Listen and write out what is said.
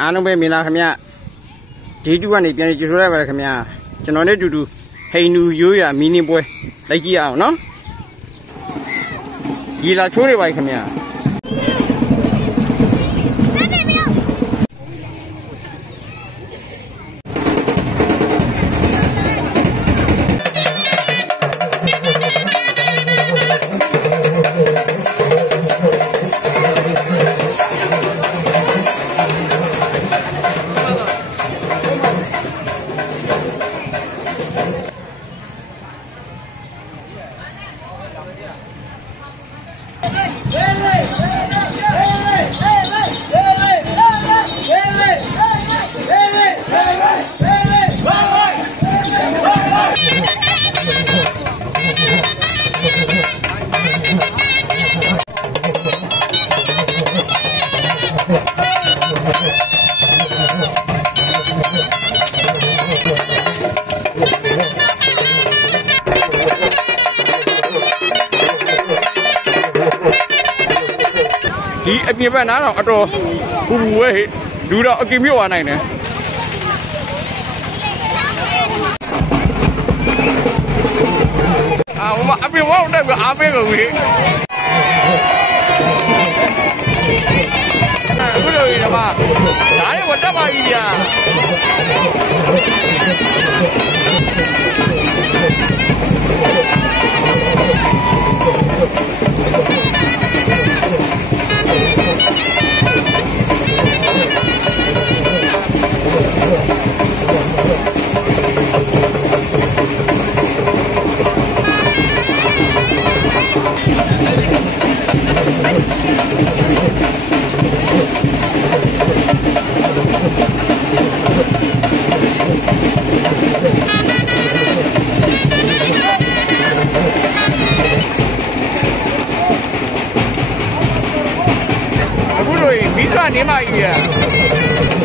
အားလုံးပဲမင်္ဂလာခင်ဗျဒီတူကနေပြန်ကြိုဆိုရပါတယ်ခင်ဗျကျွန်တော်နဲ့တူတူဟိန္ဒူရိုးရာမီးနင်းပွဲလိုက်ကြည့်အောင်နော်ရေလာချိုးနေပါခင်ဗျဒီအပြင်ဘက်နားတော့အတော်ပူပူဝဲလူတော့အကင်မြုပ်သွားနိုင်တယ်ဟိုမှာအပြင်ဝေါ့တက်ပြီးအားပေးကုန်ပြီအခုလိုရပါဒါတွေကိုတက်ပါကြီးဗျာမိသွားနေပါကြီး